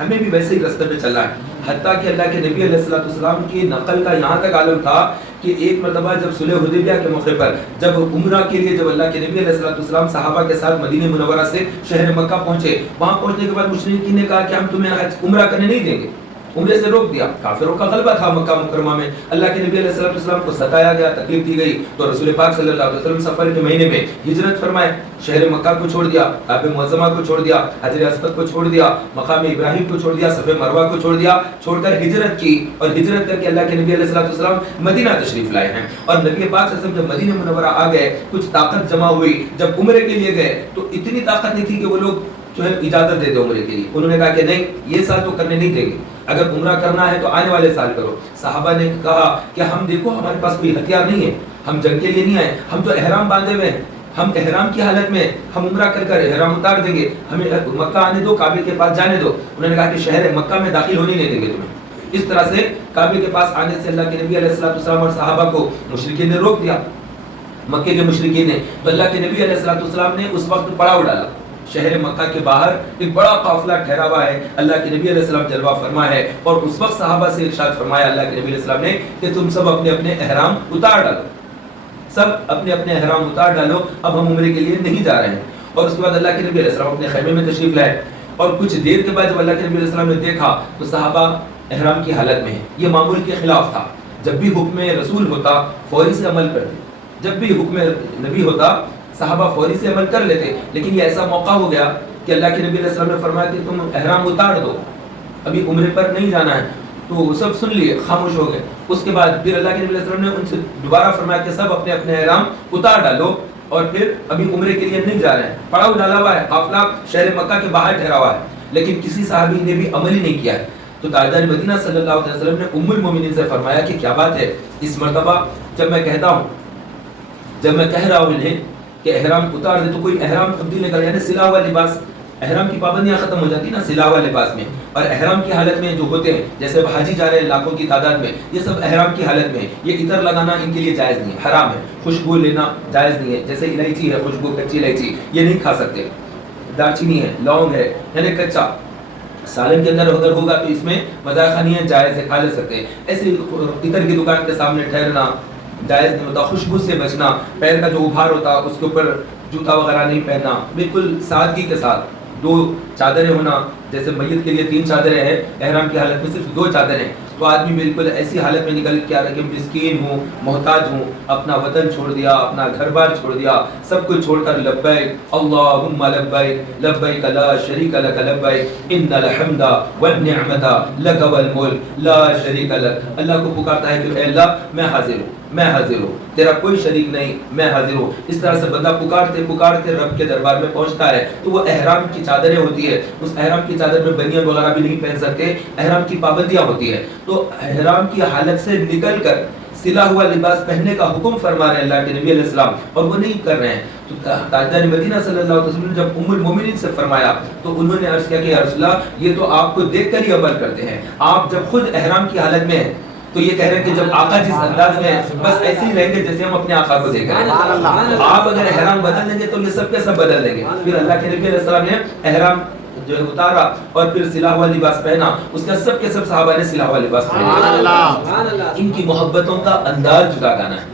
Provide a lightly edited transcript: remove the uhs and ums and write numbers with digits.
ہمیں بھی ویسے ہی راستے پہ چلنا ہے. حتیٰ کہ اللہ کے نبی علیہ السلام کی نقل کا یہاں تک عالم تھا کہ ایک مرتبہ جب صلح حدیبیہ کے موقع پر جب عمرہ کے لیے جب اللہ کے نبی علیہ السلام صحابہ کے ساتھ مدینہ منورہ سے شہر مکہ پہنچے, وہاں پہنچنے کے بعد مشرکین نے کہا کہ ہم تمہیں عمرہ کرنے نہیں دیں گے, عمرے سے روک دیا. کافروں کا غلبہ تھا مکہ مکرمہ میں. اللہ کے نبی علیہ السلام کو ستایا گیا, تکلیف دی گئی, تو رسول پاک صلی اللہ علیہ وسلم سفر کے مہینے میں ہجرت فرمائے, شہر مکہ کو چھوڑ دیا, کعبہ معظمہ کو چھوڑ دیا, حجر اسود کو چھوڑ دیا, مقام ابراہیم کو چھوڑ دیا, صفہ مروہ کو چھوڑ دیا, چھوڑ کر ہجرت کی. اور ہجرت کر کے اللہ کے نبی علیہ السلام مدینہ تشریف لائے ہیں. اور نبی پاک صلی اللہ علیہ وسلم جب مدینہ منورہ آ گئے, کچھ طاقت جمع ہوئی, جب عمرے کے لیے گئے تو اتنی طاقت نہیں تھی کہ وہ لوگ جو ہے اجازت دے دے عمرے کے لیے. انہوں نے کہا کہ نہیں, یہ سال تو کرنے نہیں دیں گے, اگر عمرہ کرنا ہے تو آنے والے سال کرو. صحابہ نے کہا کہ ہم دیکھو ہمارے پاس کوئی ہتھیار نہیں ہے, ہم جنگ کے لیے نہیں آئے, ہم تو احرام باندھے ہوئے ہیں, ہم احرام کی حالت میں, ہم عمرہ کر کر احرام اتار دیں گے, ہمیں مکہ آنے دو, کعبے کے پاس جانے دو. انہوں نے کہا کہ شہر مکہ میں داخل ہونے نہیں دیں گے تمہیں. اس طرح سے کعبے کے پاس آنے سے اللہ کے نبی علیہ السلام اور صحابہ کو مشرکین نے روک دیا, مکے کے مشرکین نے. تو اللہ کے نبی علیہ السلام نے اس وقت پڑاؤ ڈالا. شہر مکہ کے باہر ایک بڑا قافلہ ٹھہرا ہوا ہے, اللہ کے نبی علیہ السلام جلوہ فرما ہے, اور اس وقت صحابہ سے ارشاد فرمایا اللہ کے نبی علیہ السلام نے کہ تم سب اپنے اپنے احرام اتار ڈالو, سب اپنے اپنے احرام اتار ڈالو, اب ہم عمرے کے لیے نہیں جا رہے ہیں. اور اس کے بعد اللہ کے نبی علیہ السلام اپنے خیمے میں تشریف لائے, اور کچھ دیر کے بعد جب اللہ کے نبی علیہ السلام نے دیکھا تو صحابہ احرام کی حالت میں ہیں. یہ معمول کے خلاف تھا. جب بھی حکم رسول ہوتا فوری سے عمل کرتے, جب بھی حکم نبی ہوتا صحابہ فوری سے عمل کر لیتے. لیکن یہ ایسا موقع ہو گیا کہ اللہ کے نبی علیہ السلام نے فرمایا کہ تم احرام اتار دو, ابھی عمرے پر نہیں جانا ہے. تو سب سن لیے, خاموش ہو گئے. اس کے بعد پھر اللہ کے نبی علیہ السلام نے ان سے دوبارہ فرمایا کہ سب اپنے اپنے احرام اتار ڈالو, اور پھر ابھی عمرے کے لیے نہیں جا رہے ہیں. پڑاؤ ڈالا ہوا ہے, قافلہ شہر مکہ کے باہر ٹھہرا ہوا ہے, لیکن کسی صحابی نے بھی عمل ہی نہیں کیا ہے. تو تاجدار مدینہ صلی اللہ علیہ وسلم نے ام المومنین سے فرمایا کہ کیا بات ہے, اس مرتبہ جب میں کہتا ہوں, جب میں کہہ رہا ہوں انہیں کہ احرام اتار دے تو کوئی احرام تبدیل نہیں کر, یعنی سلا ہوا لباس, احرام کی پابندیاں ختم ہو جاتی نا سلا ہوا لباس میں. اور احرام کی حالت میں جو ہوتے ہیں, جیسے حاجی جا رہے ہیں لاکھوں کی تعداد میں, یہ سب احرام کی حالت میں, یہ عطر لگانا ان کے لیے جائز نہیں ہے, حرام ہے. خوشبو لینا جائز نہیں ہے, جیسے الائچی ہے, خوشبو کچی الائچی یہ نہیں کھا سکتے. دار چینی ہے, لونگ ہے, یعنی کچا سالن کے اندر اگر ہوگا تو اس میں مذائقہ نہیں ہے, جائز ہے, کھا لے سکتے ہیں. ایسے عطر کی دکان کے سامنے ٹھہرنا جائز نہیں ہوتا. خوشبو سے بچنا, پیر کا جو ابھار ہوتا اس کے اوپر جوتا وغیرہ نہیں پہننا, بالکل سادگی کے ساتھ. 2 چادریں ہونا, جیسے میت کے لیے 3 چادریں ہیں, احرام کی حالت میں صرف 2 چادریں. تو آدمی بالکل ایسی حالت میں نکل کے آ رہا کہ مسکین ہوں, محتاج ہوں, اپنا وطن چھوڑ دیا, اپنا گھر بار چھوڑ دیا, سب کچھ چھوڑ کر لبیک اللہم لبیک لبیک لا شریک لک لبیک ان الحمد والنعمت لک والملک لا شریک لک. اللہ کو پکارتا ہے کہ اے اللہ میں حاضر ہوں, میں حاضر ہوں, تیرا کوئی شریک نہیں, میں حاضر ہوں. اس طرح سے بندہ پکارتے پکارتے رب کے دربار میں پہنچتا ہے. تو وہ احرام کی چادریں ہوتی ہے, اس احرام کی چادر میں بنیان وغیرہ بھی نہیں پہن سکتے, احرام کی پابندیاں ہوتی ہے. تو احرام کی حالت سے نکل کر سلا ہوا لباس پہننے کا حکم فرما رہے ہیں اللہ کے نبی علیہ السلام, اور وہ نہیں کر رہے ہیں. تو تاجدار مدینہ صلی اللہ علیہ وسلم نے جب ام المومنین سے فرمایا تو انہوں نے عرض کیا کہ یا رسول اللہ یہ تو آپ کو دیکھ کر ہی عمل کرتے ہیں, آپ جب خود احرام کی حالت میں ہیں تو یہ کہہ رہے ہیں کہ جب آقا جس انداز میں بس ایسے ہی رہیں گے جیسے ہم اپنے آقا کو دیکھ رہے ہیں. آپ اگر احرام بدل دیں گے تو یہ سب کے سب بدل دیں گے. پھر اللہ کے نبی علیہ السلام نے احرام جو ہے اتارا اور پھر سلا ہوا لباس پہنا. اس کا سب کے سب صحابہ نے سلا ہوا لباس پہنا. ان کی محبتوں کا انداز جدا گانا ہے.